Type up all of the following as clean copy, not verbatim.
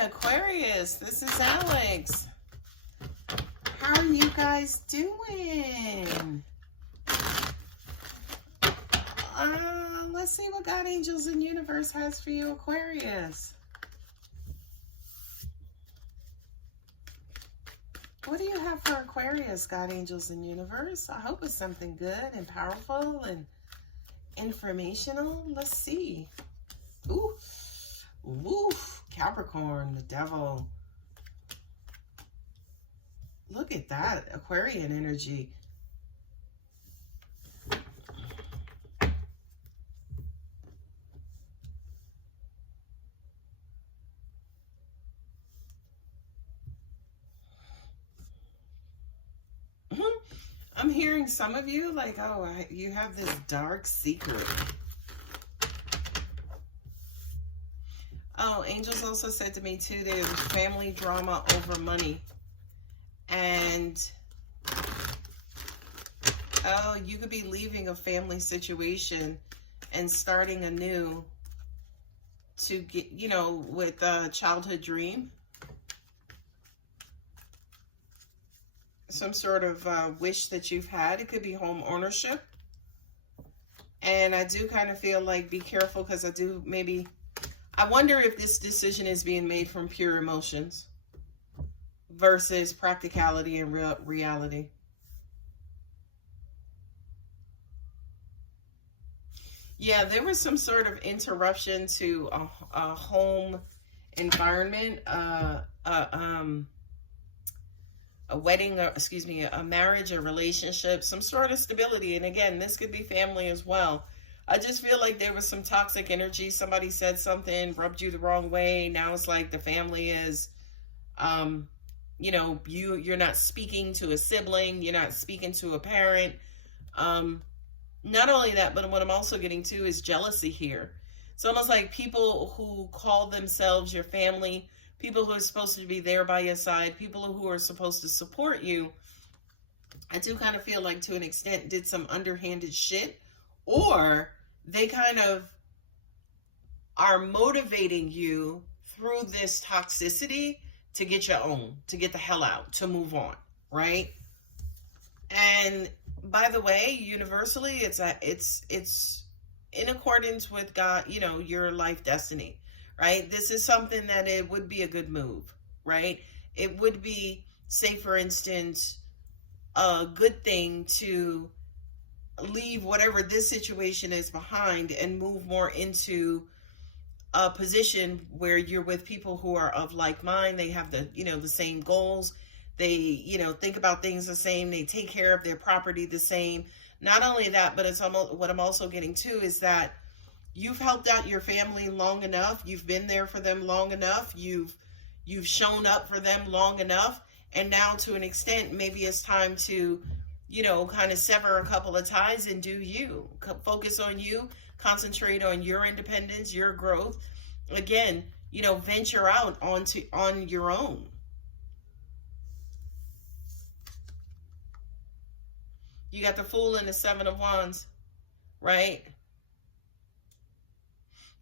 Aquarius, this is Alex. How are you guys doing? Let's see what God, angels, and universe has for you, Aquarius. What do you have for Aquarius, God, angels, and universe? I hope it's something good and powerful and informational. Let's see. Ooh. Ooh. Capricorn, the devil. Look at that Aquarian energy. I'm hearing some of you like, oh, you have this dark secret. Oh, angels also said to me too, there was family drama over money. And, oh, you could be leaving a family situation and starting anew to get, you know, with a childhood dream. Some sort of wish that you've had. It could be home ownership. And I do kind of feel like be careful, because I wonder if this decision is being made from pure emotions versus practicality and reality. Yeah, there was some sort of interruption to a home environment, a wedding, or excuse me, a marriage, a relationship, some sort of stability. And again, this could be family as well. I just feel like there was some toxic energy. Somebody said something, rubbed you the wrong way. Now it's like the family is, you know, you're not speaking to a sibling. You're not speaking to a parent. Not only that, but what I'm also getting to is jealousy here. It's almost like people who call themselves your family, people who are supposed to be there by your side, people who are supposed to support you, I do kind of feel like to an extent did some underhanded shit, or they kind of are motivating you through this toxicity to get your own, to get the hell out, to move on, right? And by the way, universally, it's in accordance with God, you know, your life destiny, right? This is something that it would be a good move, right? It would be, say for instance, a good thing to leave whatever this situation is behind and move more into a position where you're with people who are of like mind. They have the, you know, the same goals. They, you know, think about things the same. They take care of their property the same. Not only that, but it's almost, what I'm also getting to is that you've helped out your family long enough. You've been there for them long enough. You've shown up for them long enough. And now to an extent, maybe it's time to, you know, kind of sever a couple of ties and do you. Focus on you. Concentrate on your independence, your growth. Again, you know, venture out on your own. You got the Fool and the Seven of Wands, right?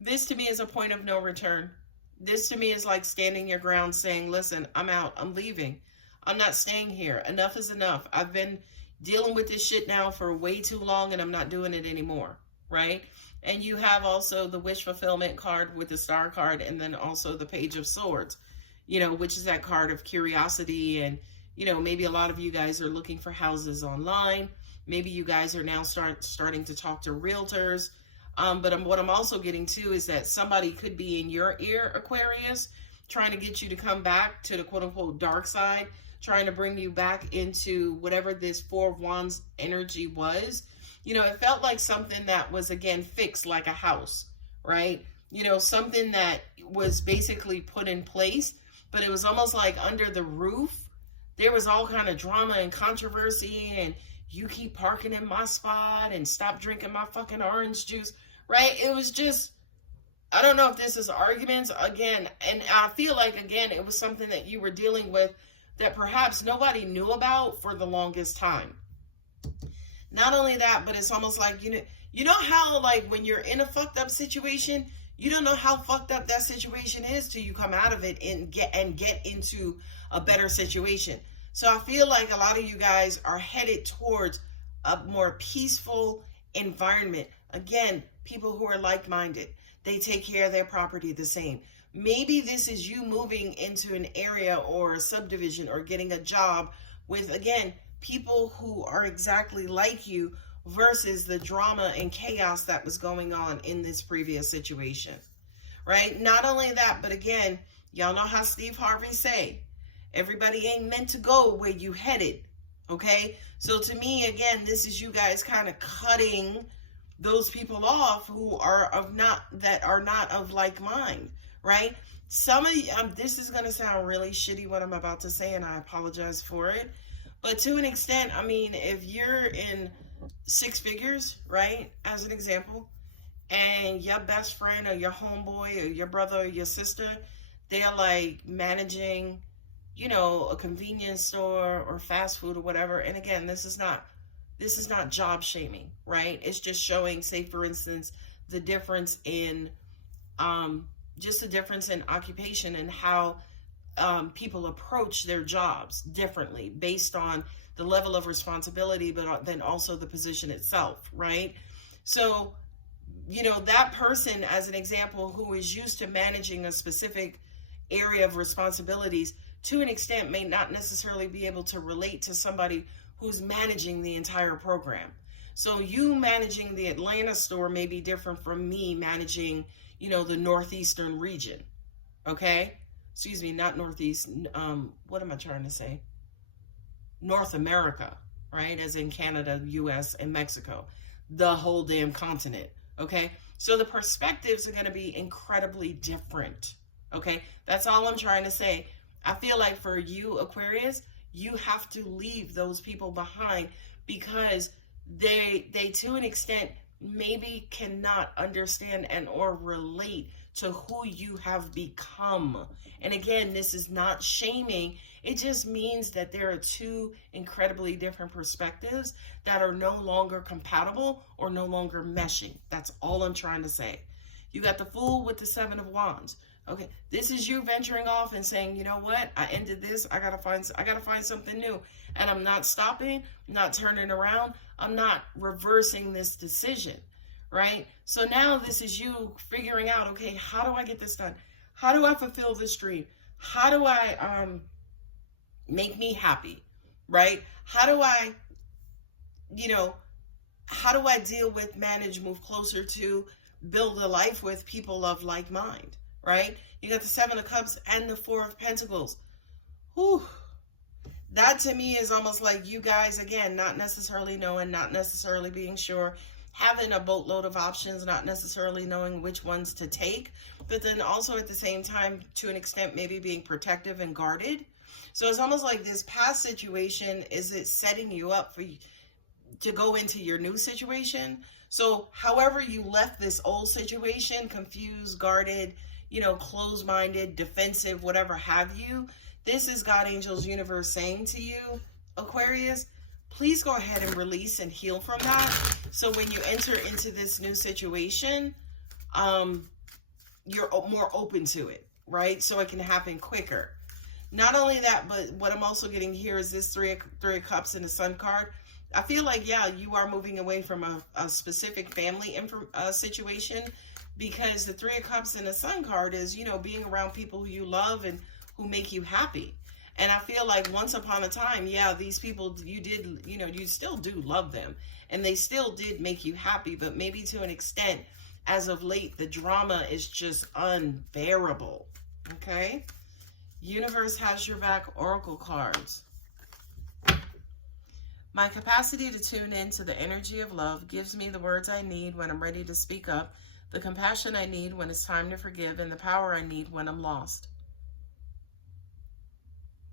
This to me is a point of no return. This to me is like standing your ground saying, listen, I'm out. I'm leaving. I'm not staying here. Enough is enough. I've been dealing with this shit now for way too long and I'm not doing it anymore, right? And you have also the wish fulfillment card with the Star card, and then also the Page of Swords, you know, which is that card of curiosity. And, you know, maybe a lot of you guys are looking for houses online. Maybe you guys are now starting to talk to realtors. But what I'm also getting to is that somebody could be in your ear, Aquarius, trying to get you to come back to the quote-unquote dark side, trying to bring you back into whatever this Four of Wands energy was. You know, it felt like something that was, again, fixed like a house, right? You know, something that was basically put in place, but it was almost like under the roof, there was all kind of drama and controversy, and you keep parking in my spot and stop drinking my fucking orange juice, right? It was just, I don't know if this is arguments, again, and I feel like, again, it was something that you were dealing with that perhaps nobody knew about for the longest time. Not only that, but it's almost like, you know how like when you're in a fucked up situation, You don't know how fucked up that situation is till you come out of it and get into a better situation. So I feel like a lot of you guys are headed towards a more peaceful environment. Again, people who are like-minded, they take care of their property the same. Maybe this is you moving into an area or a subdivision or getting a job with, again, people who are exactly like you versus the drama and chaos that was going on in this previous situation, right? Not only that, but again, y'all know how Steve Harvey say, everybody ain't meant to go where you headed, okay? So to me, again, this is you guys kind of cutting those people off who are not of like mind, right? Some of you, this is going to sound really shitty what I'm about to say, and I apologize for it. But to an extent, I mean, if you're in six figures, right, as an example, and your best friend or your homeboy or your brother or your sister, they're like managing, you know, a convenience store or fast food or whatever. And again, this is not job shaming, right? It's just showing, say, for instance, the difference in, just the difference in occupation and how people approach their jobs differently based on the level of responsibility, but then also the position itself, right? So, you know, that person, as an example, who is used to managing a specific area of responsibilities, to an extent, may not necessarily be able to relate to somebody who's managing the entire program. So you managing the Atlanta store may be different from me managing, you know, the Northeastern region, okay? Excuse me, not Northeast, what am I trying to say? North America, right? As in Canada, US, and Mexico. The whole damn continent, okay? So the perspectives are going to be incredibly different, okay? That's all I'm trying to say. I feel like for you, Aquarius, you have to leave those people behind because they to an extent maybe cannot understand and or relate to who you have become. And again, this is not shaming. It just means that there are two incredibly different perspectives that are no longer compatible or no longer meshing. That's all I'm trying to say. You got the Fool with the Seven of Wands. Okay, this is you venturing off and saying, you know what? I ended this. I gotta find something new, and I'm not stopping. I'm not turning around. I'm not reversing this decision, right? So now this is you figuring out, okay, how do I get this done? How do I fulfill this dream? How do I make me happy, right? How do I, you know, how do I deal with, manage, move closer to, build a life with people of like mind? Right? You got the Seven of Cups and the Four of Pentacles. Whew. That to me is almost like you guys, again, not necessarily knowing, not necessarily being sure, having a boatload of options, not necessarily knowing which ones to take, but then also at the same time, to an extent, maybe being protective and guarded. So it's almost like this past situation, is it setting you up for to go into your new situation? So however you left this old situation, confused, guarded, you know, closed-minded, defensive, whatever have you, this is God, angels, universe saying to you, Aquarius, please go ahead and release and heal from that. So when you enter into this new situation, you're more open to it, right? So it can happen quicker. Not only that, but what I'm also getting here is this Three of Cups and the Sun card. I feel like, yeah, you are moving away from a specific family situation, because the Three of Cups and the Sun card is, you know, being around people who you love and who make you happy. And I feel like once upon a time, yeah, these people, you did, you know, you still do love them. And they still did make you happy. But maybe to an extent, as of late, the drama is just unbearable. Okay? Universe has your back, oracle cards. My capacity to tune into the energy of love gives me the words I need when I'm ready to speak up, the compassion I need when it's time to forgive, and the power I need when I'm lost.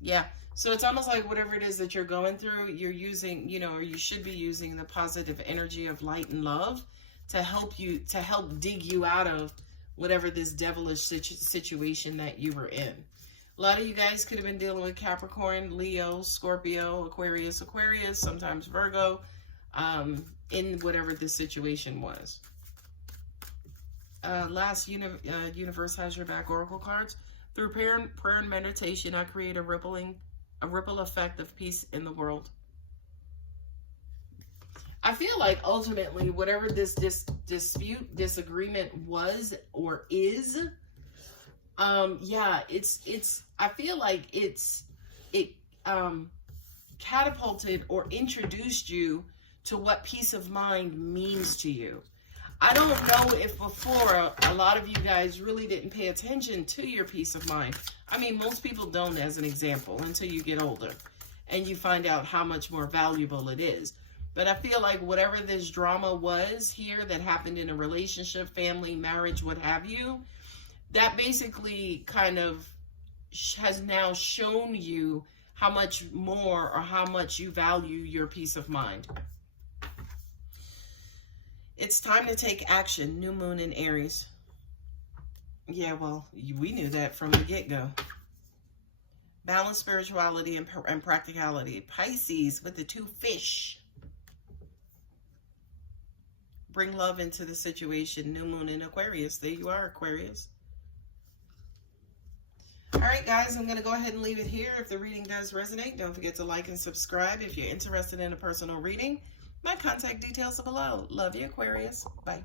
Yeah, so it's almost like whatever it is that you're going through, you're using, you know, or you should be using the positive energy of light and love to help you, to help dig you out of whatever this devilish situation that you were in. A lot of you guys could have been dealing with Capricorn, Leo, Scorpio, Aquarius, sometimes Virgo, in whatever this situation was. universe has your back oracle cards. Through prayer and meditation, I create a ripple effect of peace in the world. I feel like ultimately, whatever this dispute, disagreement was or is, yeah, I feel like it catapulted or introduced you to what peace of mind means to you. I don't know if before a lot of you guys really didn't pay attention to your peace of mind. I mean, most people don't, as an example, until you get older and you find out how much more valuable it is. But I feel like whatever this drama was here that happened in a relationship, family, marriage, what have you, that basically kind of has now shown you how much more or how much you value your peace of mind. It's time to take action. New moon in Aries. Yeah, well, we knew that from the get-go. Balance spirituality and practicality. Pisces with the 2 fish. Bring love into the situation. New moon in Aquarius. There you are, Aquarius. All right, guys, I'm going to go ahead and leave it here. If the reading does resonate, don't forget to like and subscribe. If you're interested in a personal reading, my contact details are below. Love you, Aquarius. Bye.